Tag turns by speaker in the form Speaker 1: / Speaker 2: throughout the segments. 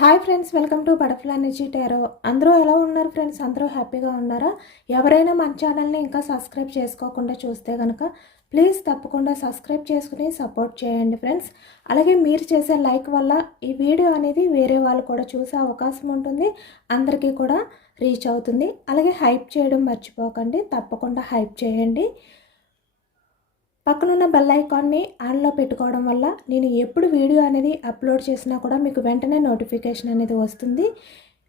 Speaker 1: Hi friends welcome to butterfly energy tarot అందరూ ఎలా ఉన్నారు ఫ్రెండ్స్ అందరూ హ్యాపీగా ఉన్నారా? ఎవరైనా మన ఛానల్ని ఇంకా సబ్స్క్రైబ్ చేసుకోకుండా చూస్తే కనుక ప్లీజ్ తప్పకుండా సబ్స్క్రైబ్ చేసుకుని సపోర్ట్ చేయండి ఫ్రెండ్స్ అలాగే మీరు చేసే లైక్ వల్ల ఈ వీడియో అనేది వేరే వాళ్ళు కూడా చూసే అవకాశం ఉంటుంది. అందరికీ కూడా రీచ్ అవుతుంది. అలాగే హైప్ చేయడం మర్చిపోకండి. తప్పకుండా హైప్ చేయండి. పక్కనున్న బెల్ ఐకాన్ని ఆన్లో పెట్టుకోవడం వల్ల నేను ఎప్పుడు వీడియో అనేది అప్లోడ్ చేసినా కూడా మీకు వెంటనే నోటిఫికేషన్ అనేది వస్తుంది.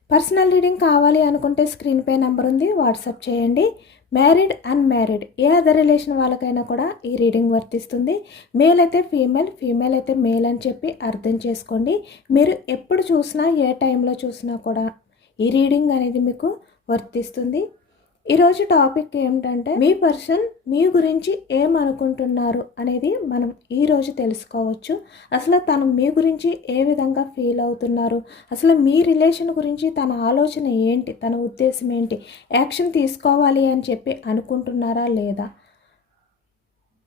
Speaker 1: పర్సనల్ రీడింగ్ కావాలి అనుకుంటే స్క్రీన్ పే నెంబర్ ఉంది వాట్సాప్ చేయండి. మ్యారీడ్ అన్మ్యారీడ్ ఏ అదర్ రిలేషన్ వాళ్ళకైనా కూడా ఈ రీడింగ్ వర్తిస్తుంది. మేల్ అయితే ఫీమేల్ ఫీమేల్ అయితే మేల్ అని చెప్పి అర్థం చేసుకోండి. మీరు ఎప్పుడు చూసినా ఏ టైంలో చూసినా కూడా ఈ రీడింగ్ అనేది మీకు వర్తిస్తుంది. ఈరోజు టాపిక్ ఏమిటంటే మీ పర్సన్ మీ గురించి ఏమనుకుంటున్నారు అనేది మనం ఈరోజు తెలుసుకోవచ్చు. అసలు తను మీ గురించి ఏ విధంగా ఫీల్ అవుతున్నారు? అసలు మీ రిలేషన్ గురించి తన ఆలోచన ఏంటి? తన ఉద్దేశం ఏంటి? యాక్షన్ తీసుకోవాలి అని చెప్పి అనుకుంటున్నారా లేదా?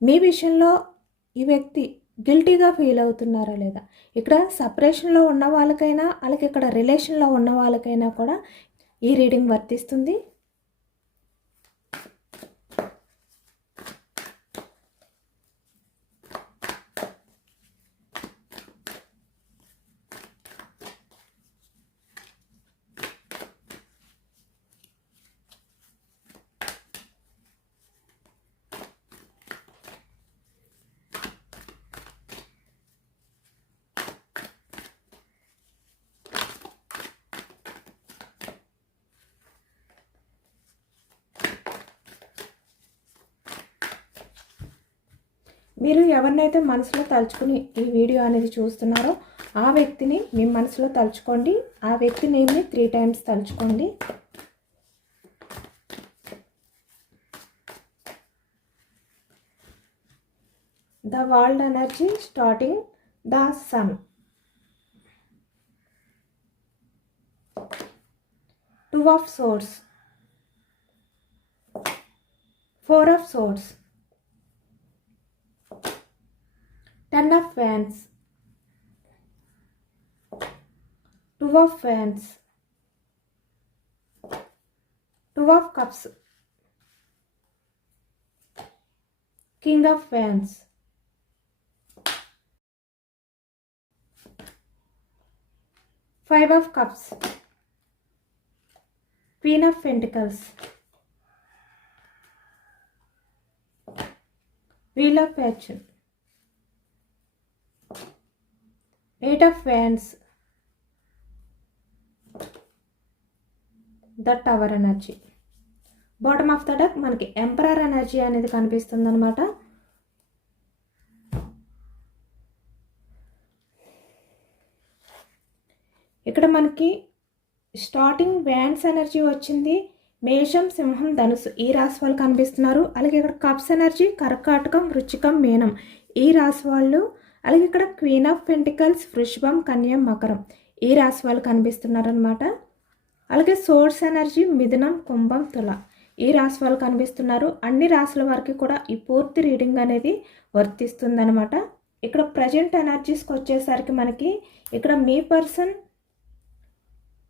Speaker 1: మీ విషయంలో ఈ వ్యక్తి గిల్టీగా ఫీల్ అవుతున్నారా లేదా? ఇక్కడ సపరేషన్లో ఉన్న వాళ్ళకైనా అలాగే ఇక్కడ రిలేషన్లో ఉన్న వాళ్ళకైనా కూడా ఈ రీడింగ్ వర్తిస్తుంది. మీరు ఎవరినైతే మనసులో తలుచుకుని ఈ వీడియో అనేది చూస్తున్నారో ఆ వ్యక్తిని మీ మనసులో తలుచుకోండి. ఆ వ్యక్తి నేమ్ని త్రీ టైమ్స్ తలుచుకోండి. The world energy starting the sun two of swords four of swords ten of wands two of wands two of cups. King of wands five of cups. Queen of pentacles. Wheel of fortune eight of wands the tower energy bottom of the deck మనకి emperor energy అనేది కనిపిస్తుంది అనమాట ఇక్కడ మనకి starting wands energy వచ్చింది. మేషం సింహం ధనుసు ఈ రాశి వాళ్ళు కనిపిస్తున్నారు. అలాగే ఇక్కడ కప్స్ ఎనర్జీ కర్కాటకం వృచ్చికం మీనం ఈ రాశి వాళ్ళు అలాగే ఇక్కడ క్వీన్ ఆఫ్ పెంటికల్స్ వృషభం కన్యం మకరం ఈ రాశి వాళ్ళు కనిపిస్తున్నారనమాట అలాగే సోర్స్ ఎనర్జీ మిథునం కుంభం తుల ఈ రాశి వాళ్ళు కనిపిస్తున్నారు. అన్ని రాశుల వారికి కూడా ఈ పూర్తి రీడింగ్ అనేది వర్తిస్తుందనమాట ఇక్కడ ప్రజెంట్ ఎనర్జీస్కి వచ్చేసరికి మనకి ఇక్కడ మీ పర్సన్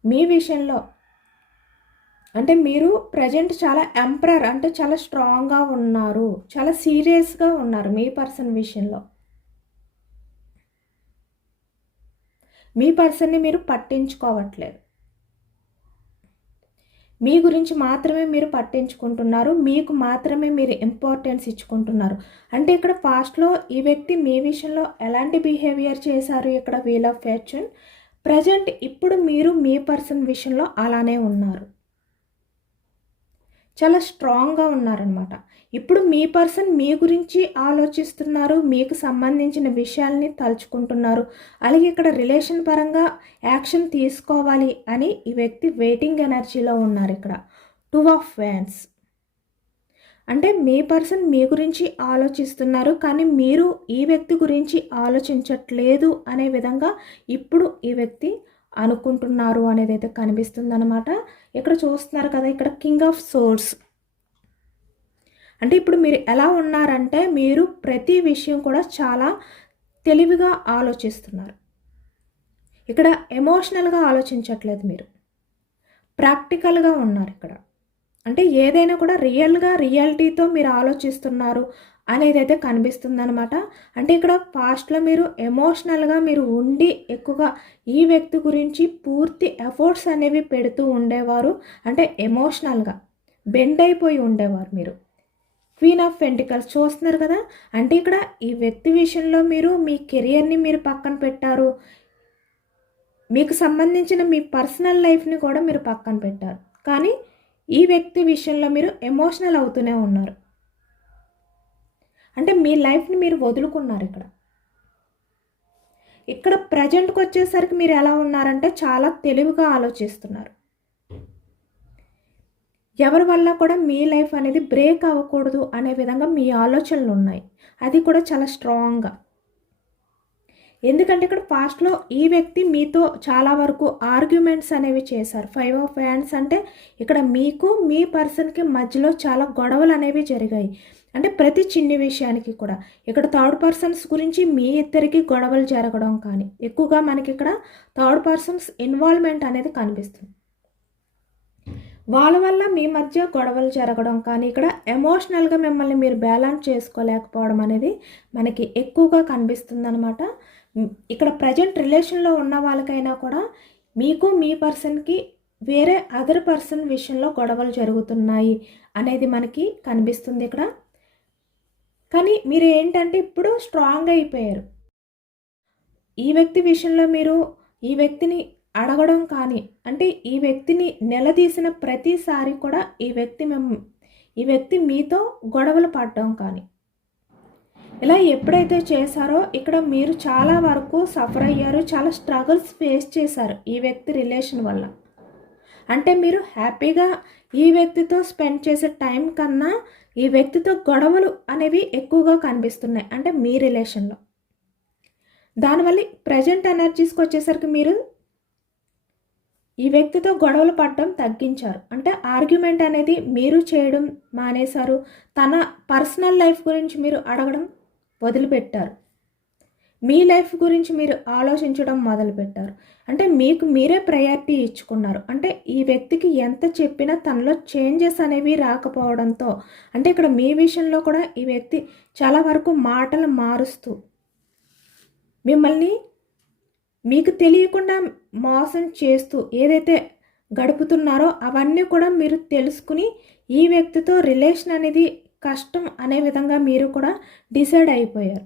Speaker 1: మీ విషయంలో అంటే మీరు ప్రజెంట్ చాలా ఎంపరర్ అంటే చాలా స్ట్రాంగ్గా ఉన్నారు చాలా సీరియస్గా ఉన్నారు మీ పర్సన్ విషయంలో. మీ పర్సన్ని మీరు పట్టించుకోవట్లేదు. మీ గురించి మాత్రమే మీరు పట్టించుకుంటున్నారు మీకు మాత్రమే మీరు ఇంపార్టెన్స్ ఇచ్చుకుంటున్నారు. అంటే ఇక్కడ ఫాస్ట్లో ఈ వ్యక్తి మీ విషయంలో ఎలాంటి బిహేవియర్ చేశారు ఇక్కడ వీల్ ఆఫ్ ఫ్యాక్షన్ ప్రజెంట్ ఇప్పుడు మీరు మీ పర్సన్ విషయంలో అలానే ఉన్నారు. చాలా స్ట్రాంగ్గా ఉన్నారనమాట ఇప్పుడు మీ పర్సన్ మీ గురించి ఆలోచిస్తున్నారు మీకు సంబంధించిన విషయాల్ని తలుచుకుంటున్నారు. అలాగే ఇక్కడ రిలేషన్ పరంగా యాక్షన్ తీసుకోవాలి అని ఈ వ్యక్తి వెయిటింగ్ ఎనర్జీలో ఉన్నారు ఇక్కడ. టూ ఆఫ్ వ్యాన్స్ అంటే మీ పర్సన్ మీ గురించి ఆలోచిస్తున్నారు కానీ మీరు ఈ వ్యక్తి గురించి ఆలోచించట్లేదు అనే విధంగా ఇప్పుడు ఈ వ్యక్తి అనుకుంటున్నారు అనేది అయితే కనిపిస్తుంది అనమాట ఇక్కడ చూస్తున్నారు కదా ఇక్కడ కింగ్ ఆఫ్ సోర్స్ అంటే ఇప్పుడు మీరు ఎలా ఉన్నారంటే మీరు ప్రతి విషయం కూడా చాలా తెలివిగా ఆలోచిస్తున్నారు. ఇక్కడ ఎమోషనల్గా ఆలోచించట్లేదు మీరు. ప్రాక్టికల్గా ఉన్నారు ఇక్కడ. అంటే ఏదైనా కూడా రియల్గా రియాలిటీతో మీరు ఆలోచిస్తున్నారు అనేది అయితే కనిపిస్తుంది అనమాట అంటే ఇక్కడ పాస్ట్లో మీరు ఎమోషనల్గా మీరు ఉండి ఎక్కువగా ఈ వ్యక్తి గురించి పూర్తి ఎఫర్ట్స్ అనేవి పెడుతూ ఉండేవారు. అంటే ఎమోషనల్గా బెండ్ అయిపోయి ఉండేవారు మీరు. క్వీన్ ఆఫ్ పెంటికల్స్ చూస్తున్నారు కదా? అంటే ఇక్కడ ఈ వ్యక్తి విషయంలో మీరు మీ కెరియర్ని మీరు పక్కన పెట్టారు. మీకు సంబంధించిన మీ పర్సనల్ లైఫ్ని కూడా మీరు పక్కన పెట్టారు. కానీ ఈ వ్యక్తి విషయంలో మీరు ఎమోషనల్ అవుతూనే ఉన్నారు. అంటే మీ లైఫ్ని మీరు వదులుకున్నారు ఇక్కడ. ఇక్కడ ప్రజెంట్కి వచ్చేసరికి మీరు ఎలా ఉన్నారంటే చాలా తెలివిగా ఆలోచిస్తున్నారు. ఎవరి వల్ల కూడా మీ లైఫ్ అనేది బ్రేక్ అవ్వకూడదు అనే విధంగా మీ ఆలోచనలు ఉన్నాయి. అది కూడా చాలా స్ట్రాంగ్గా. ఎందుకంటే ఇక్కడ పాస్ట్లో ఈ వ్యక్తి మీతో చాలా వరకు ఆర్గ్యుమెంట్స్ అనేవి చేశారు. ఫైవ్ ఆఫ్ హ్యాండ్స్ అంటే ఇక్కడ మీకు మీ పర్సన్కి మధ్యలో చాలా గొడవలు అనేవి జరిగాయి. అంటే ప్రతి చిన్ని విషయానికి కూడా. ఇక్కడ థర్డ్ పర్సన్స్ గురించి మీ ఇద్దరికి గొడవలు జరగడం కానీ ఎక్కువగా మనకి ఇక్కడ థర్డ్ పర్సన్స్ ఇన్వాల్వ్మెంట్ అనేది కనిపిస్తుంది. వాళ్ళ వల్ల మీ మధ్య గొడవలు జరగడం కానీ ఇక్కడ ఎమోషనల్గా మిమ్మల్ని మీరు బ్యాలెన్స్ చేసుకోలేకపోవడం అనేది మనకి ఎక్కువగా కనిపిస్తుంది అనమాట ఇక్కడ ప్రజెంట్ రిలేషన్లో ఉన్న వాళ్ళకైనా కూడా మీకు మీ పర్సన్కి వేరే అదర్ పర్సన్ విషయంలో గొడవలు జరుగుతున్నాయి అనేది మనకి కనిపిస్తుంది ఇక్కడ. కానీ మీరు ఏంటంటే ఇప్పుడు స్ట్రాంగ్ అయిపోయారు. ఈ వ్యక్తి విషయంలో మీరు ఈ వ్యక్తిని అడగడం కానీ అంటే ఈ వ్యక్తిని నిలదీసిన ప్రతిసారి కూడా ఈ వ్యక్తి మేము ఈ వ్యక్తి మీతో గొడవలు పడడం కానీ. ఇలా ఎప్పుడైతే చేశారో ఇక్కడ మీరు చాలా వరకు సఫర్ అయ్యారు చాలా స్ట్రగుల్స్ ఫేస్ చేశారు ఈ వ్యక్తి రిలేషన్ వల్ల. అంటే మీరు హ్యాపీగా ఈ వ్యక్తితో స్పెండ్ చేసే టైం కన్నా ఈ వ్యక్తితో గొడవలు అనేవి ఎక్కువగా కనిపిస్తున్నాయి అంటే మీ రిలేషన్లో. దానివల్ల ప్రజెంట్ ఎనర్జీస్కి వచ్చేసరికి మీరు ఈ వ్యక్తితో గొడవలు పడడం తగ్గించారు. అంటే ఆర్గ్యుమెంట్ అనేది మీరు చేయడం మానేశారు తన పర్సనల్ లైఫ్ గురించి మీరు అడగడం వదిలిపెట్టారు. మీ లైఫ్ గురించి మీరు ఆలోచించడం మొదలుపెట్టారు. అంటే మీకు మీరే ప్రయారిటీ ఇచ్చుకున్నారు. అంటే ఈ వ్యక్తికి ఎంత చెప్పినా తనలో చేంజెస్ అనేవి రాకపోవడంతో అంటే ఇక్కడ మీ విషయంలో కూడా ఈ వ్యక్తి చాలా వరకు మాటలు మారుస్తూ మిమ్మల్ని మీకు తెలియకుండా మోసం చేస్తూ ఏదైతే గడుపుతున్నారో అవన్నీ కూడా మీరు తెలుసుకుని ఈ వ్యక్తితో రిలేషన్ అనేది కష్టం అనే విధంగా మీరు కూడా డిసైడ్ అయిపోయారు.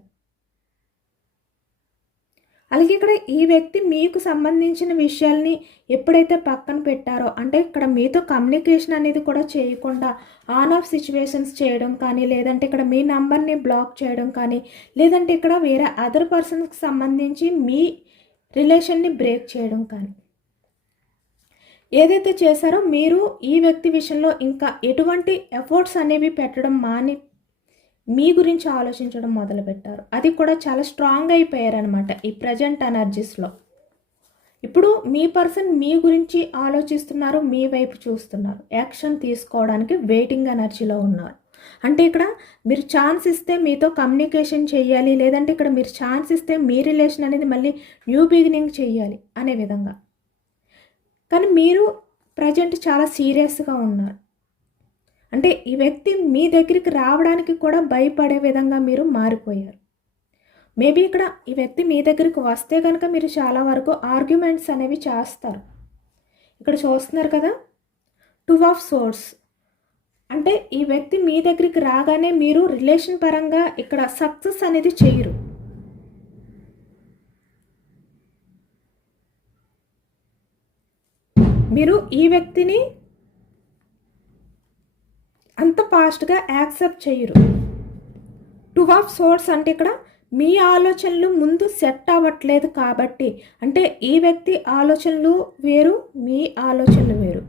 Speaker 1: అలాగే ఇక్కడ ఈ వ్యక్తి మీకు సంబంధించిన విషయాల్ని ఎప్పుడైతే పక్కన పెట్టారో అంటే ఇక్కడ మీతో కమ్యూనికేషన్ అనేది కూడా చేయకుండా ఆన్ ఆఫ్ సిచ్యువేషన్స్ చేయడం కానీ లేదంటే ఇక్కడ మీ నంబర్ని బ్లాక్ చేయడం కానీ లేదంటే ఇక్కడ వేరే అదర్ పర్సన్స్కి సంబంధించి మీ రిలేషన్ని బ్రేక్ చేయడం కానీ. ఏదైతే చేశారో మీరు ఈ వ్యక్తి విషయంలో ఇంకా ఎటువంటి ఎఫర్ట్స్ అనేవి పెట్టడం మాని మీ గురించి ఆలోచించడం మొదలుపెట్టారు. అది కూడా చాలా స్ట్రాంగ్ అయిపోయారనమాట ఈ ప్రజెంట్ ఎనర్జీస్లో ఇప్పుడు మీ పర్సన్ మీ గురించి ఆలోచిస్తున్నారు మీ వైపు చూస్తున్నారు. యాక్షన్ తీసుకోవడానికి వెయిటింగ్ ఎనర్జీలో ఉన్నారు. అంటే ఇక్కడ మీరు ఛాన్స్ ఇస్తే మీతో కమ్యూనికేషన్ చేయాలి లేదంటే ఇక్కడ మీరు ఛాన్స్ ఇస్తే మీ రిలేషన్ అనేది మళ్ళీ న్యూ బిగినింగ్ చేయాలి అనే విధంగా. కానీ మీరు ప్రజెంట్ చాలా సీరియస్గా ఉన్నారు. అంటే ఈ వ్యక్తి మీ దగ్గరికి రావడానికి కూడా భయపడే విధంగా మీరు మారిపోయారు. మేబీ ఇక్కడ ఈ వ్యక్తి మీ దగ్గరికి వస్తే కనుక మీరు చాలా వరకు ఆర్గ్యుమెంట్స్ అనేవి చేస్తారు. ఇక్కడ చూస్తున్నారు కదా? టూ ఆఫ్ సోర్స్ అంటే ఈ వ్యక్తి మీ దగ్గరికి రాగానే మీరు రిలేషన్ పరంగా ఇక్కడ సక్సెస్ అనేది చేయరు. మీరు ఈ వ్యక్తిని అంత ఫాస్ట్గా యాక్సెప్ట్ చేయరు. టూ ఆఫ్ సోర్స్ అంటే ఇక్కడ మీ ఆలోచనలు ముందు సెట్ అవ్వట్లేదు కాబట్టి అంటే ఈ వ్యక్తి ఆలోచనలు వేరు మీ ఆలోచనలు వేరు.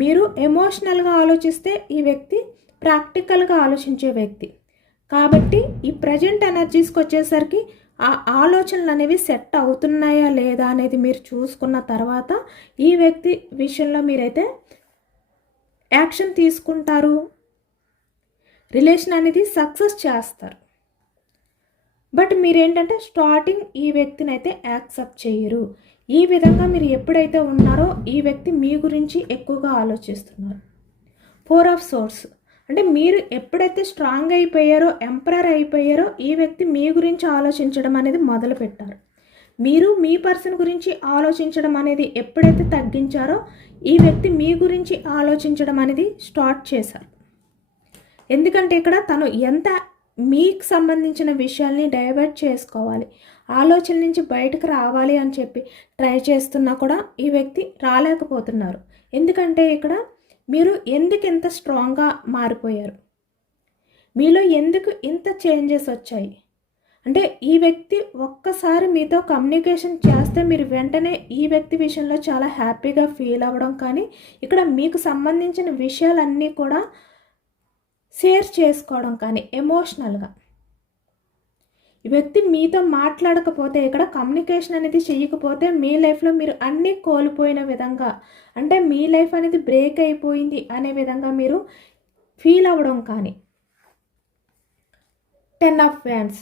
Speaker 1: మీరు ఎమోషనల్గా ఆలోచిస్తే ఈ వ్యక్తి ప్రాక్టికల్గా ఆలోచించే వ్యక్తి. కాబట్టి ఈ ప్రజెంట్ ఎనర్జీస్కి వచ్చేసరికి ఆ ఆలోచనలు అనేవి సెట్ అవుతున్నాయా లేదా అనేది మీరు చూసుకున్న తర్వాత ఈ వ్యక్తి విషయంలో మీరైతే యాక్షన్ తీసుకుంటారు. రిలేషన్ అనేది సక్సెస్ చేస్తారు. బట్ మీరేంటంటే స్టార్టింగ్ ఈ వ్యక్తిని అయితే యాక్సెప్ట్ చేయరు. ఈ విధంగా మీరు ఎప్పుడైతే ఉన్నారో ఈ వ్యక్తి మీ గురించి ఎక్కువగా ఆలోచిస్తున్నారు. ఫోర్ ఆఫ్ సోర్స్ అంటే మీరు ఎప్పుడైతే స్ట్రాంగ్ అయిపోయారో ఎంపరర్ అయిపోయారో ఈ వ్యక్తి మీ గురించి ఆలోచించడం అనేది మొదలు పెట్టారు మీరు మీ పర్సన్ గురించి ఆలోచించడం అనేది ఎప్పుడైతే తగ్గించారో ఈ వ్యక్తి మీ గురించి ఆలోచించడం అనేది స్టార్ట్ చేశారు. ఎందుకంటే ఇక్కడ తను ఎంత మీకు సంబంధించిన విషయాల్ని డైవర్ట్ చేసుకోవాలి ఆలోచన నుంచి బయటకు రావాలి అని చెప్పి ట్రై చేస్తున్నా కూడా ఈ వ్యక్తి రాలేకపోతున్నారు. ఎందుకంటే ఇక్కడ మీరు ఎందుకు ఇంత స్ట్రాంగ్గా మారిపోయారు? మీలో ఎందుకు ఇంత చేంజెస్ వచ్చాయి? అంటే ఈ వ్యక్తి ఒక్కసారి మీతో కమ్యూనికేషన్ చేస్తే మీరు వెంటనే ఈ వ్యక్తి విషయంలో చాలా హ్యాపీగా ఫీల్ అవ్వడం కానీ ఇక్కడ మీకు సంబంధించిన విషయాలన్నీ కూడా షేర్ చేసుకోవడం కానీ ఎమోషనల్గా. ఈ వ్యక్తి మీతో మాట్లాడకపోతే ఇక్కడ కమ్యూనికేషన్ అనేది చేయకపోతే మీ లైఫ్లో మీరు అన్నీ కోల్పోయిన విధంగా అంటే మీ లైఫ్ అనేది బ్రేక్ అయిపోయింది అనే విధంగా మీరు ఫీల్ అవ్వడం కానీ టెన్ ఆఫ్ ఫ్యాన్స్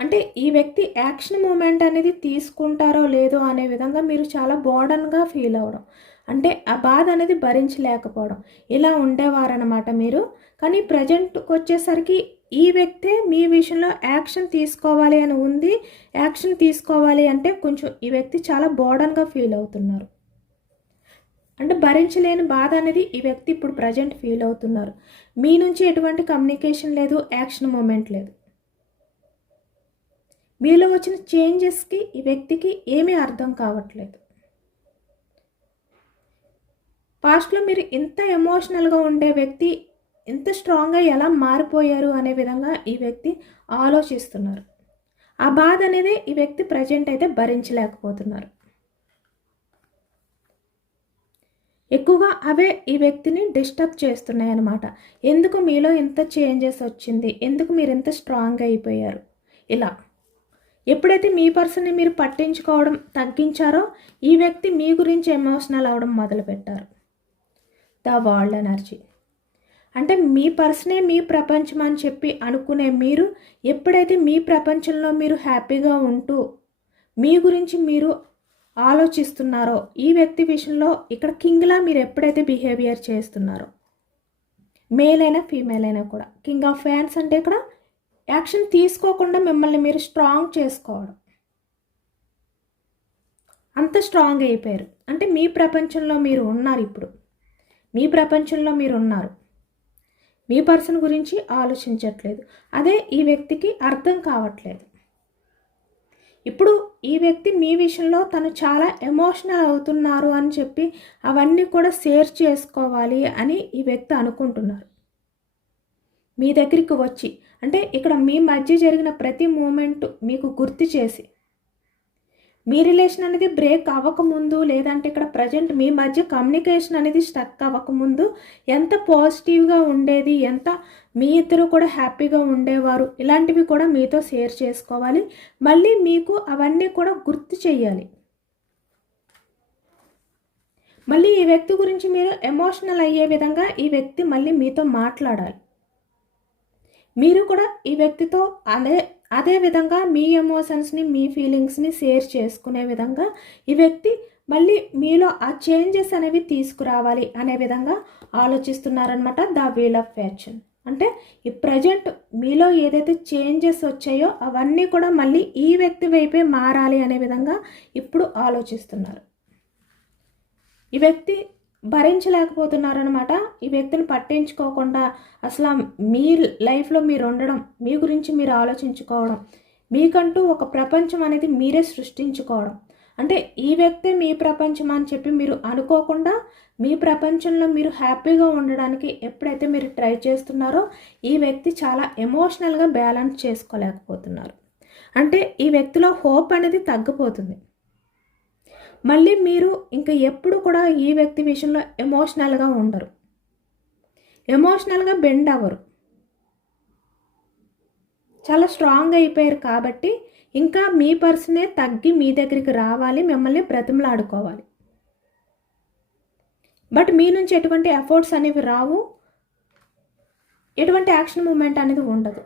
Speaker 1: అంటే ఈ వ్యక్తి యాక్షన్ మూమెంట్ అనేది తీసుకుంటారో లేదో అనే విధంగా మీరు చాలా బోర్డన్గా ఫీల్ అవ్వడం. అంటే ఆ బాధ అనేది భరించలేకపోవడం. ఇలా ఉండేవారనమాట మీరు. కానీ ప్రజెంట్కి వచ్చేసరికి ఈ వ్యక్తే మీ విషయంలో యాక్షన్ తీసుకోవాలి అని ఉంది. యాక్షన్ తీసుకోవాలి అంటే కొంచెం ఈ వ్యక్తి చాలా బోర్డన్గా ఫీల్ అవుతున్నారు. అంటే భరించలేని బాధ అనేది ఈ వ్యక్తి ఇప్పుడు ప్రజెంట్ ఫీల్ అవుతున్నారు. మీ నుంచి ఎటువంటి కమ్యూనికేషన్ లేదు యాక్షన్ మూమెంట్ లేదు. మీలో వచ్చిన చేంజెస్కి ఈ వ్యక్తికి ఏమీ అర్థం కావట్లేదు. పాస్ట్లో మీరు ఇంత ఎమోషనల్గా ఉండే వ్యక్తి ఇంత స్ట్రాంగ్గా ఎలా మారిపోయారు అనే విధంగా ఈ వ్యక్తి ఆలోచిస్తున్నారు. ఆ బాధ అనేది ఈ వ్యక్తి ప్రజెంట్ అయితే భరించలేకపోతున్నారు. ఎక్కువగా అవే ఈ వ్యక్తిని డిస్టర్బ్ చేస్తున్నాయి అన్నమాట ఎందుకు మీలో ఇంత చేంజెస్ వచ్చింది? ఎందుకు మీరు ఇంత స్ట్రాంగ్ అయిపోయారు? ఇలా. ఎప్పుడైతే మీ పర్సన్ని మీరు పట్టించుకోవడం తగ్గించారో ఈ వ్యక్తి మీ గురించి ఎమోషనల్ అవడం మొదలుపెట్టారు. ద వరల్డ్ ఎనర్జీ అంటే మీ పర్సనే మీ ప్రపంచం అని చెప్పి అనుకునే మీరు ఎప్పుడైతే మీ ప్రపంచంలో మీరు హ్యాపీగా ఉంటూ మీ గురించి మీరు ఆలోచిస్తున్నారో ఈ వ్యక్తి విషయంలో ఇక్కడ కింగ్లా మీరు ఎప్పుడైతే బిహేవియర్ చేస్తున్నారో మేల్ అయినా ఫీమేల్ అయినా కూడా కింగ్ ఆఫ్ ఫ్యాన్స్ అంటే ఇక్కడ యాక్షన్ తీసుకోకుండా మిమ్మల్ని మీరు స్ట్రాంగ్ చేసుకోవడం. అంత స్ట్రాంగ్ అయిపోయారు. అంటే మీ ప్రపంచంలో మీరు ఉన్నారు ఇప్పుడు. మీ ప్రపంచంలో మీరు ఉన్నారు మీ పర్సన్ గురించి ఆలోచించట్లేదు. అదే ఈ వ్యక్తికి అర్థం కావట్లేదు. ఇప్పుడు ఈ వ్యక్తి మీ విషయంలో తను చాలా ఎమోషనల్ అవుతున్నారు అని చెప్పి అవన్నీ కూడా షేర్ చేసుకోవాలి అని ఈ వ్యక్తి అనుకుంటున్నారు. మీ దగ్గరికి వచ్చి అంటే ఇక్కడ మీ మధ్య జరిగిన ప్రతి మూమెంట్ మీకు గుర్తు చేసి మీ రిలేషన్ అనేది బ్రేక్ అవ్వకముందు లేదంటే ఇక్కడ ప్రజెంట్ మీ మధ్య కమ్యూనికేషన్ అనేది స్టక్ అవ్వకముందు ఎంత పాజిటివ్గా ఉండేది ఎంత మీ ఇద్దరు కూడా హ్యాపీగా ఉండేవారు ఇలాంటివి కూడా మీతో షేర్ చేసుకోవాలి. మళ్ళీ మీకు అవన్నీ కూడా గుర్తు చేయాలి. మళ్ళీ ఈ వ్యక్తి గురించి మీరు ఎమోషనల్ అయ్యే విధంగా ఈ వ్యక్తి మళ్ళీ మీతో మాట్లాడాలి. మీరు కూడా ఈ వ్యక్తితో అదే అదే విధంగా మీ ఎమోషన్స్ని మీ ఫీలింగ్స్ని షేర్ చేసుకునే విధంగా ఈ వ్యక్తి మళ్ళీ మీలో ఆ చేంజెస్ అనేవి తీసుకురావాలి అనే విధంగా ఆలోచిస్తున్నారనమాట ద వీల్ ఆఫ్ ఫ్యాషన్ అంటే ఈ ప్రజెంట్ మీలో ఏదైతే చేంజెస్ వచ్చాయో అవన్నీ కూడా మళ్ళీ ఈ వ్యక్తి వైపే మారాలి అనే విధంగా ఇప్పుడు ఆలోచిస్తున్నారు. ఈ వ్యక్తి భరించలేకపోతున్నారనమాట ఈ వ్యక్తిని పట్టించుకోకుండా అసలు మీ లైఫ్లో మీరు ఉండడం మీ గురించి మీరు ఆలోచించుకోవడం మీకంటూ ఒక ప్రపంచం అనేది మీరే సృష్టించుకోవడం. అంటే ఈ వ్యక్తే మీ ప్రపంచం అని చెప్పి మీరు అనుకోకుండా మీ ప్రపంచంలో మీరు హ్యాపీగా ఉండడానికి ఎప్పుడైతే మీరు ట్రై చేస్తున్నారో ఈ వ్యక్తి చాలా ఎమోషనల్గా బ్యాలెన్స్ చేసుకోలేకపోతున్నారు. అంటే ఈ వ్యక్తిలో హోప్ అనేది తగ్గిపోతుంది. మళ్ళీ మీరు ఇంకా ఎప్పుడు కూడా ఈ వ్యక్తి విషయంలో ఎమోషనల్గా ఉండరు. ఎమోషనల్గా బెండ్ అవ్వరు. చాలా స్ట్రాంగ్ అయిపోయారు కాబట్టి ఇంకా మీ పర్సనే తగ్గి మీ దగ్గరికి రావాలి మిమ్మల్ని బ్రతిమలాడుకోవాలి. బట్ మీ నుంచి ఎటువంటి ఎఫర్ట్స్ అనేవి రావు. ఎటువంటి యాక్షన్ మూమెంట్ అనేది ఉండదు.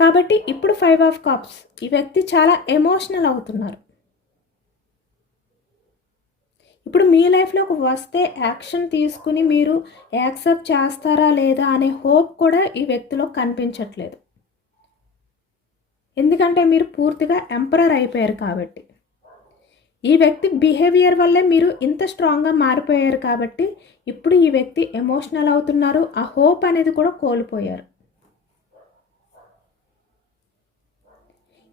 Speaker 1: కాబట్టి ఇప్పుడు ఫైవ్ ఆఫ్ కప్స్ ఈ వ్యక్తి చాలా ఎమోషనల్ అవుతున్నారు. ఇప్పుడు మీ లైఫ్లోకి వస్తే యాక్షన్ తీసుకుని మీరు యాక్సెప్ట్ చేస్తారా లేదా అనే హోప్ కూడా ఈ వ్యక్తిలో కనిపించట్లేదు. ఎందుకంటే మీరు పూర్తిగా ఎంపరర్ అయిపోయారు కాబట్టి. ఈ వ్యక్తి బిహేవియర్ వల్లే మీరు ఇంత స్ట్రాంగ్గా మారిపోయారు కాబట్టి ఇప్పుడు ఈ వ్యక్తి ఎమోషనల్ అవుతున్నారు. ఆ హోప్ అనేది కూడా కోల్పోయారు.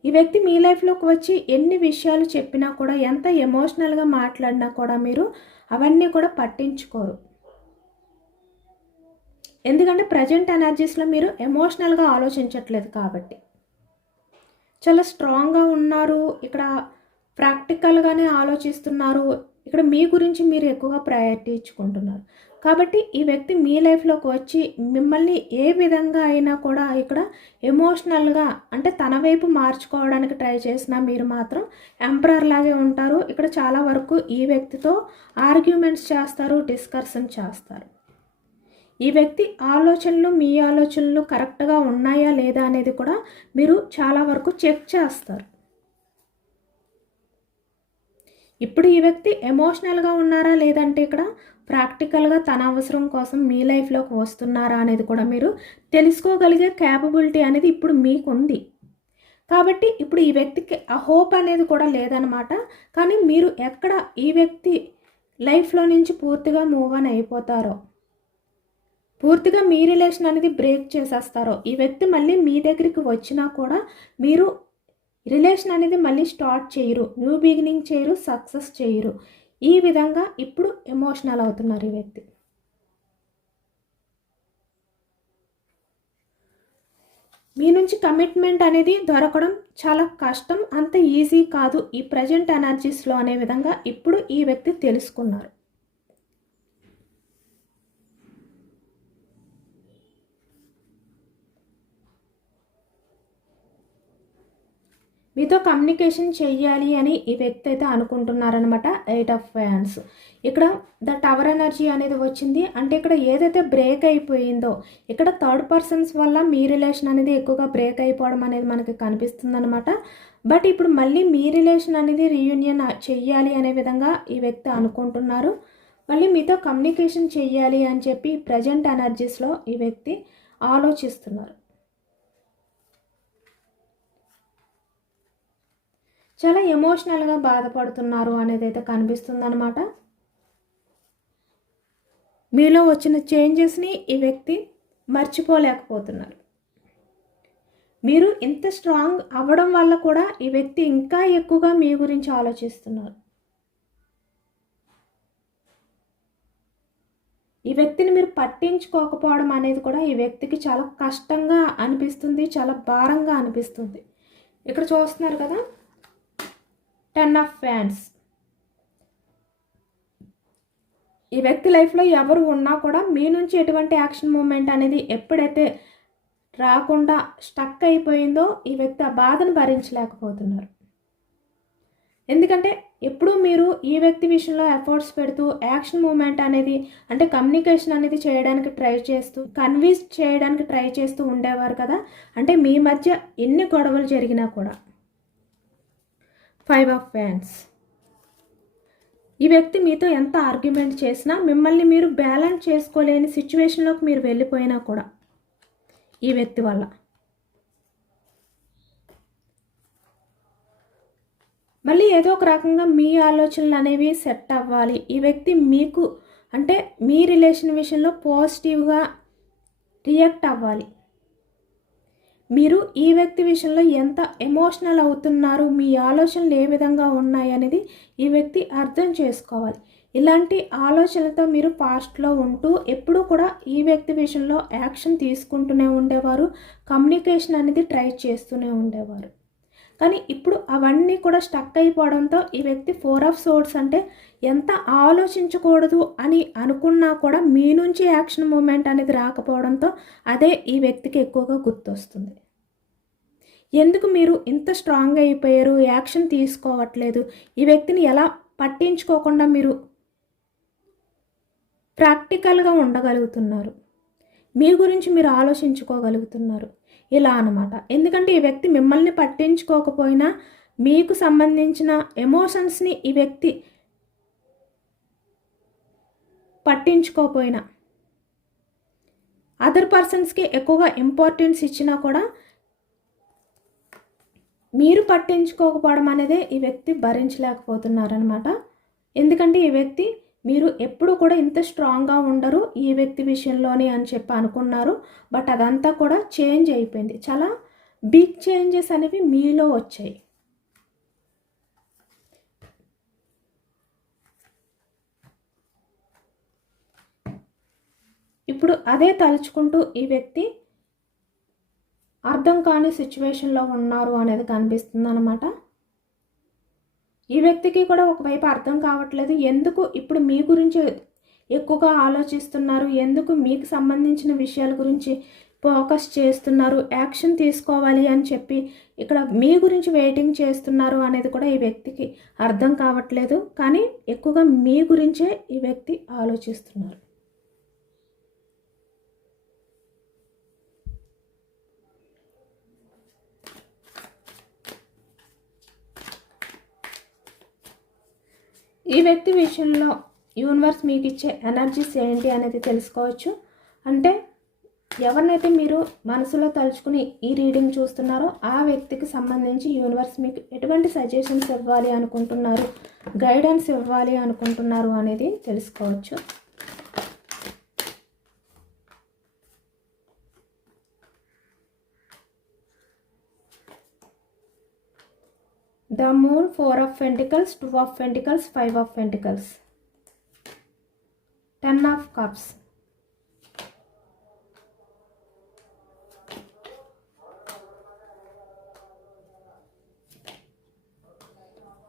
Speaker 1: ఈ వ్యక్తి మీ లైఫ్లోకి వచ్చి ఎన్ని విషయాలు చెప్పినా కూడా ఎంత ఎమోషనల్గా మాట్లాడినా కూడా మీరు అవన్నీ కూడా పట్టించుకోరు. ఎందుకంటే ప్రజెంట్ ఎనర్జీస్లో మీరు ఎమోషనల్గా ఆలోచించట్లేదు కాబట్టి. చాలా స్ట్రాంగ్గా ఉన్నారు ఇక్కడ ప్రాక్టికల్గానే ఆలోచిస్తున్నారు ఇక్కడ మీ గురించి మీరు ఎక్కువగా ప్రయారిటీ ఇచ్చుకుంటున్నారు. కాబట్టి ఈ వ్యక్తి మీ లైఫ్లోకి వచ్చి మిమ్మల్ని ఏ విధంగా అయినా కూడా ఇక్కడ ఎమోషనల్గా అంటే తన వైపు మార్చుకోవడానికి ట్రై చేసినా మీరు మాత్రం ఎంపరర్ లాగే ఉంటారు. ఇక్కడ చాలా వరకు ఈ వ్యక్తితో ఆర్గ్యుమెంట్స్ చేస్తారు డిస్కర్షన్ చేస్తారు. ఈ వ్యక్తి ఆలోచనలు మీ ఆలోచనలు కరెక్ట్గా ఉన్నాయా లేదా అనేది కూడా మీరు చాలా వరకు చెక్ చేస్తారు. ఇప్పుడు ఈ వ్యక్తి ఎమోషనల్గా ఉన్నారా లేదంటే ఇక్కడ ప్రాక్టికల్గా తన అవసరం కోసం మీ లైఫ్లోకి వస్తున్నారా అనేది కూడా మీరు తెలుసుకోగలిగే క్యాపబిలిటీ అనేది ఇప్పుడు మీకు ఉంది కాబట్టి ఇప్పుడు ఈ వ్యక్తికి ఆ హోప్ అనేది కూడా లేదనమాట కానీ మీరు ఎక్కడ ఈ వ్యక్తి లైఫ్లో నుంచి పూర్తిగా మూవ్ ఆన్ అయిపోతారో పూర్తిగా మీ రిలేషన్ అనేది బ్రేక్ చేసేస్తారో ఈ వ్యక్తి మళ్ళీ మీ దగ్గరికి వచ్చినా కూడా మీరు రిలేషన్ అనేది మళ్ళీ స్టార్ట్ చేయరు. న్యూ బిగినింగ్ చేయరు సక్సెస్ చేయరు. ఈ విధంగా ఇప్పుడు ఎమోషనల్ అవుతున్నారు ఈ వ్యక్తి. మీ నుంచి కమిట్మెంట్ అనేది దొరకడం చాలా కష్టం అంత ఈజీ కాదు ఈ ప్రజెంట్ ఎనర్జీస్లో అనే విధంగా ఇప్పుడు ఈ వ్యక్తి తెలుసుకున్నారు. మీతో కమ్యూనికేషన్ చెయ్యాలి అని ఈ వ్యక్తి అయితే అనుకుంటున్నారనమాట ఎయిట్ ఆఫ్ ఫ్యాన్స్. ఇక్కడ ద టవర్ ఎనర్జీ అనేది వచ్చింది. అంటే ఇక్కడ ఏదైతే బ్రేక్ అయిపోయిందో ఇక్కడ థర్డ్ పర్సన్స్ వల్ల మీ రిలేషన్ అనేది ఎక్కువగా బ్రేక్ అయిపోవడం అనేది మనకి కనిపిస్తుంది అనమాట బట్ ఇప్పుడు మళ్ళీ మీ రిలేషన్ అనేది రీయూనియన్ చెయ్యాలి అనే విధంగా ఈ వ్యక్తి అనుకుంటున్నారు. మళ్ళీ మీతో కమ్యూనికేషన్ చెయ్యాలి అని చెప్పి ప్రజెంట్ ఎనర్జీస్లో ఈ వ్యక్తి ఆలోచిస్తున్నారు. చాలా ఎమోషనల్గా బాధపడుతున్నారు అనేది అయితే కనిపిస్తుంది అనమాట మీలో వచ్చిన చేంజెస్ని ఈ వ్యక్తి మర్చిపోలేకపోతున్నారు. మీరు ఇంత స్ట్రాంగ్ అవ్వడం వల్ల కూడా ఈ వ్యక్తి ఇంకా ఎక్కువగా మీ గురించి ఆలోచిస్తున్నారు. ఈ వ్యక్తిని మీరు పట్టించుకోకపోవడం అనేది కూడా ఈ వ్యక్తికి చాలా కష్టంగా అనిపిస్తుంది చాలా భారంగా అనిపిస్తుంది. ఇక్కడ చూస్తున్నారు కదా టెన్ ఆఫ్ ఫ్యాన్స్ ఈ వ్యక్తి లైఫ్లో ఎవరు ఉన్నా కూడా మీ నుంచి ఎటువంటి యాక్షన్ మూమెంట్ అనేది ఎప్పుడైతే రాకుండా స్టక్ అయిపోయిందో ఈ వ్యక్తి ఆ బాధను భరించలేకపోతున్నారు. ఎందుకంటే ఎప్పుడు మీరు ఈ వ్యక్తి విషయంలో ఎఫర్ట్స్ పెడుతూ యాక్షన్ మూమెంట్ అనేది అంటే కమ్యూనికేషన్ అనేది చేయడానికి ట్రై చేస్తూ కన్విన్స్ చేయడానికి ట్రై చేస్తూ ఉండేవారు కదా. అంటే మీ మధ్య ఎన్ని గొడవలు జరిగినా కూడా ఫైవ్ ఆఫ్ ఫ్యాన్స్ ఈ వ్యక్తి మీతో ఎంత ఆర్గ్యుమెంట్ చేసినా మిమ్మల్ని మీరు బ్యాలెన్స్ చేసుకోలేని సిచ్యువేషన్లోకి మీరు వెళ్ళిపోయినా కూడా ఈ వ్యక్తి వల్ల. మళ్ళీ ఏదో ఒక రకంగా మీ ఆలోచనలు అనేవి సెట్ అవ్వాలి. ఈ వ్యక్తి మీకు అంటే మీ రిలేషన్ విషయంలో పాజిటివ్గా రియాక్ట్ అవ్వాలి. మీరు ఈ వ్యక్తి విషయంలో ఎంత ఎమోషనల్ అవుతున్నారు? మీ ఆలోచనలు ఏ విధంగా ఉన్నాయి? అనేది ఈ వ్యక్తి అర్థం చేసుకోవాలి. ఇలాంటి ఆలోచనలతో మీరు పాస్ట్లో ఉంటూ ఎప్పుడూ కూడా ఈ వ్యక్తి విషయంలో యాక్షన్ తీసుకుంటూనే ఉండేవారు. కమ్యూనికేషన్ అనేది ట్రై చేస్తూనే ఉండేవారు. కానీ ఇప్పుడు అవన్నీ కూడా స్టక్ అయిపోవడంతో ఈ వ్యక్తి ఫోర్ ఆఫ్ సోర్స్ అంటే ఎంత ఆలోచించకూడదు అని అనుకున్నా కూడా మీ నుంచి యాక్షన్ మూమెంట్ అనేది రాకపోవడంతో అదే ఈ వ్యక్తికి ఎక్కువగా గుర్తొస్తుంది. ఎందుకు మీరు ఇంత స్ట్రాంగ్ అయిపోయారు? యాక్షన్ తీసుకోవట్లేదు. ఈ వ్యక్తిని ఎలా పట్టించుకోకుండా మీరు ప్రాక్టికల్గా ఉండగలుగుతున్నారు? మీ గురించి మీరు ఆలోచించుకోగలుగుతున్నారు. ఇలా అనమాట ఎందుకంటే ఈ వ్యక్తి మిమ్మల్ని పట్టించుకోకపోయినా మీకు సంబంధించిన ఎమోషన్స్ని ఈ వ్యక్తి పట్టించుకోపోయినా అదర్ పర్సన్స్కి ఎక్కువగా ఇంపార్టెన్స్ ఇచ్చినా కూడా మీరు పట్టించుకోకపోవడం అనేది ఈ వ్యక్తి భరించలేకపోతున్నారనమాట ఎందుకంటే ఈ వ్యక్తి మీరు ఎప్పుడు కూడా ఇంత స్ట్రాంగ్గా ఉండరు ఈ వ్యక్తి విషయంలోనే అని చెప్పి అనుకున్నారు. బట్ అదంతా కూడా చేంజ్ అయిపోయింది. చాలా బిగ్ చేంజెస్ అనేవి మీలో వచ్చాయి. ఇప్పుడు అదే తలుచుకుంటూ ఈ వ్యక్తి అర్థం కాని సిచ్యువేషన్లో ఉన్నారు అనేది కనిపిస్తుంది అనమాట ఈ వ్యక్తికి కూడా ఒకవైపు అర్థం కావట్లేదు. ఎందుకు ఇప్పుడు మీ గురించి ఎక్కువగా ఆలోచిస్తున్నారు? ఎందుకు మీకు సంబంధించిన విషయాల గురించి ఫోకస్ చేస్తున్నారు? యాక్షన్ తీసుకోవాలి అని చెప్పి ఇక్కడ మీ గురించి వెయిటింగ్ చేస్తున్నారు అనేది కూడా ఈ వ్యక్తికి అర్థం కావట్లేదు. కానీ ఎక్కువగా మీ గురించే ఈ వ్యక్తి ఆలోచిస్తున్నారు. ఈ వ్యక్తి విషయంలో యూనివర్స్ మీకు ఇచ్చే ఎనర్జీస్ ఏంటి అనేది తెలుసుకోవచ్చు. అంటే ఎవరినైతే మీరు మనసులో తలుచుకుని ఈ రీడింగ్ చూస్తున్నారో ఆ వ్యక్తికి సంబంధించి యూనివర్స్ మీకు ఎటువంటి సజెషన్స్ ఇవ్వాలి అనుకుంటున్నారు గైడెన్స్ ఇవ్వాలి అనుకుంటున్నారు అనేది తెలుసుకోవచ్చు. The moon four of pentacles two of pentacles five of pentacles. Ten of cups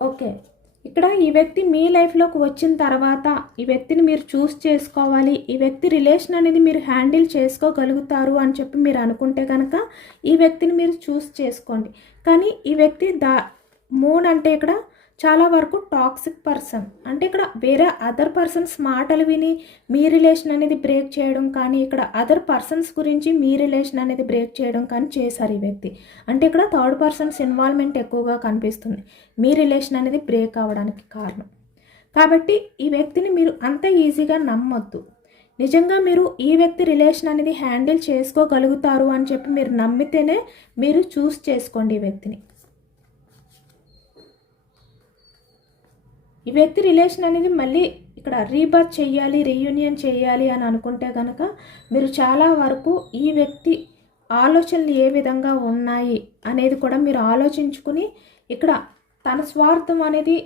Speaker 1: okay ఇక్కడ ఈ వ్యక్తి మీ లైఫ్లోకి వచ్చిన తర్వాత ఈ వ్యక్తిని మీరు చూస్ చేసుకోవాలి. ఈ వ్యక్తి రిలేషన్ అనేది మీరు హ్యాండిల్ చేసుకోగలుగుతారు అని చెప్పి మీరు అనుకుంటే కనుక ఈ వ్యక్తిని మీరు చూస్ చేసుకోండి. కానీ ఈ వ్యక్తి దా మూన్ అంటే ఇక్కడ చాలా వరకు టాక్సిక్ పర్సన్ అంటే ఇక్కడ వేరే అదర్ పర్సన్స్ మాటలు విని మీ రిలేషన్ అనేది బ్రేక్ చేయడం కానీ ఇక్కడ అదర్ పర్సన్స్ గురించి మీ రిలేషన్ అనేది బ్రేక్ చేయడం కానీ చేశారు ఈ వ్యక్తి. అంటే ఇక్కడ థర్డ్ పర్సన్స్ ఇన్వాల్వ్మెంట్ ఎక్కువగా కనిపిస్తుంది. మీ రిలేషన్ అనేది బ్రేక్ అవ్వడానికి కారణం. కాబట్టి ఈ వ్యక్తిని మీరు అంత ఈజీగా నమ్మొద్దు. నిజంగా మీరు ఈ వ్యక్తి రిలేషన్ అనేది హ్యాండిల్ చేసుకోగలుగుతారు అని చెప్పి మీరు నమ్మితేనే మీరు చూస్ చేసుకోండి ఈ వ్యక్తిని. ఈ వ్యక్తి రిలేషన్ అనేది మళ్ళీ ఇక్కడ రీబర్త్ చేయాలి రీయూనియన్ చేయాలి అని అనుకుంటే కనుక మీరు చాలా వరకు ఈ వ్యక్తి ఆలోచనలు ఏ విధంగా ఉన్నాయి అనేది కూడా మీరు ఆలోచించుకుని ఇక్కడ తన స్వార్థం అనేది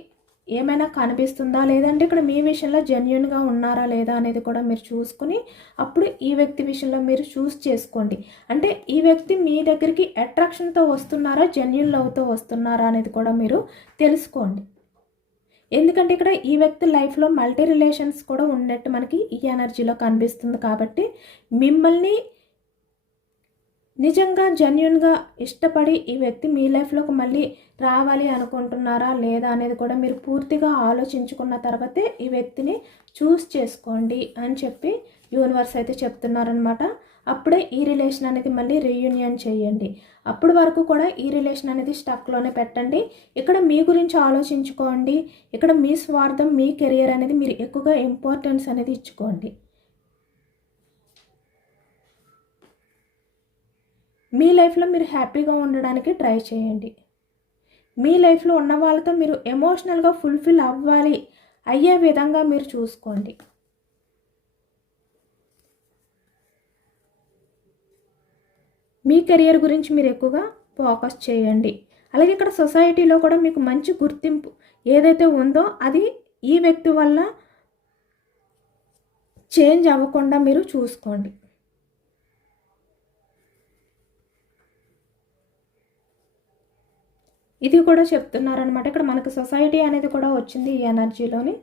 Speaker 1: ఏమైనా కనిపిస్తుందా? లేదంటే ఇక్కడ మీ విషయంలో జెన్యున్గా ఉన్నారా లేదా అనేది కూడా మీరు చూసుకుని అప్పుడు ఈ వ్యక్తి విషయంలో మీరు చూస్ చేసుకోండి. అంటే ఈ వ్యక్తి మీ దగ్గరికి అట్రాక్షన్తో వస్తున్నారా? జెన్యున్ లవ్తో వస్తున్నారా అనేది కూడా మీరు తెలుసుకోండి. ఎందుకంటే ఇక్కడ ఈ వ్యక్తి లైఫ్లో మల్టీ రిలేషన్స్ కూడా ఉన్నట్టు మనకి ఈ ఎనర్జీలో కనిపిస్తుంది కాబట్టి మిమ్మల్ని నిజంగా జెన్యున్గా ఇష్టపడి ఈ వ్యక్తి మీ లైఫ్లోకి మళ్ళీ రావాలి అనుకుంటున్నారా లేదా అనేది కూడా మీరు పూర్తిగా ఆలోచించుకున్న తర్వాతే ఈ వ్యక్తిని చూస్ చేసుకోండి అని చెప్పి యూనివర్స్ అయితే చెప్తున్నారనమాట అప్పుడే ఈ రిలేషన్ అనేది మళ్ళీ రీయూనియన్ చేయండి. అప్పుడు వరకు కూడా ఈ రిలేషన్ అనేది స్టక్లోనే పెట్టండి. ఇక్కడ మీ గురించి ఆలోచించుకోండి. ఇక్కడ మీ స్వార్థం మీ కెరియర్ అనేది మీరు ఎక్కువగా ఇంపార్టెన్స్ అనేది ఇచ్చుకోండి. మీ లైఫ్లో మీరు హ్యాపీగా ఉండడానికి ట్రై చేయండి. మీ లైఫ్లో ఉన్న వాళ్ళతో మీరు ఎమోషనల్గా ఫుల్ఫిల్ అవ్వాలి అయ్యే విధంగా మీరు చూసుకోండి. మీ కెరియర్ గురించి మీరు ఎక్కువగా ఫోకస్ చేయండి. అలాగే ఇక్కడ సొసైటీలో కూడా మీకు మంచి గుర్తింపు ఏదైతే ఉందో అది ఈ వ్యక్తి వల్ల చేంజ్ అవ్వకుండా మీరు చూసుకోండి. ఇది కూడా చెప్తున్నారనమాట ఇక్కడ మనకు సొసైటీ అనేది కూడా వచ్చింది ఈ ఎనర్జీలోని.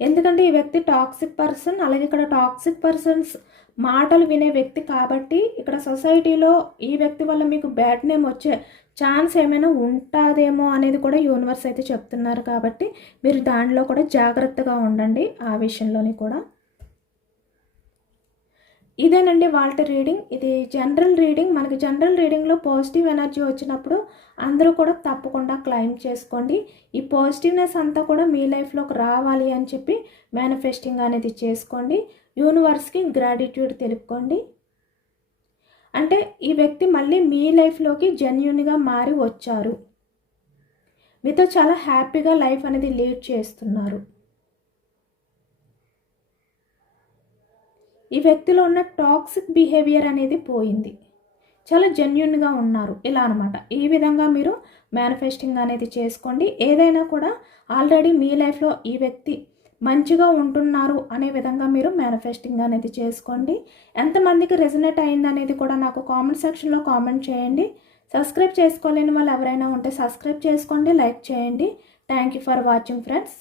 Speaker 1: ఎందుకంటే ఈ వ్యక్తి టాక్సిక్ పర్సన్ అలాగే ఇక్కడ టాక్సిక్ పర్సన్స్ మాటలు వినే వ్యక్తి కాబట్టి ఇక్కడ సొసైటీలో ఈ వ్యక్తి వల్ల మీకు బ్యాడ్ నేమ్ వచ్చే ఛాన్స్ ఏమైనా ఉంటుందేమో అనేది కూడా యూనివర్స్ అయితే చెప్తున్నారు కాబట్టి మీరు దానిలో కూడా జాగ్రత్తగా ఉండండి ఆ విషయంలోని కూడా. ఇదేనండి వాళ్ళ రీడింగ్. ఇది జనరల్ రీడింగ్. మనకి జనరల్ రీడింగ్లో పాజిటివ్ ఎనర్జీ వచ్చినప్పుడు అందరూ కూడా తప్పకుండా క్లైమ్ చేసుకోండి. ఈ పాజిటివ్నెస్ అంతా కూడా మీ లైఫ్లోకి రావాలి అని చెప్పి మేనిఫెస్టింగ్ అనేది చేసుకోండి. యూనివర్స్కి గ్రాటిట్యూడ్ తెలుపుకోండి. అంటే ఈ వ్యక్తి మళ్ళీ మీ లైఫ్లోకి జెన్యున్గా మారి వచ్చారు. మీతో చాలా హ్యాపీగా లైఫ్ అనేది లీడ్ చేస్తున్నారు. ఈ వ్యక్తిలో ఉన్న టాక్సిక్ బిహేవియర్ అనేది పోయింది. చాలా జెన్యున్గా ఉన్నారు. ఇలా అనమాట ఈ విధంగా మీరు మేనిఫెస్టింగ్ అనేది చేసుకోండి. ఏదైనా కూడా ఆల్రెడీ మీ లైఫ్లో ఈ వ్యక్తి మంచిగా ఉంటున్నారు అనే విధంగా మీరు మేనిఫెస్టింగ్ అనేది చేసుకోండి. ఎంతమందికి రెజినేట్ అయింది అనేది కూడా నాకు కామెంట్ సెక్షన్లో కామెంట్ చేయండి. సబ్స్క్రైబ్ చేసుకోలేని వాళ్ళు ఎవరైనా ఉంటే సబ్స్క్రైబ్ చేసుకోండి లైక్ చేయండి. Thank you for watching friends.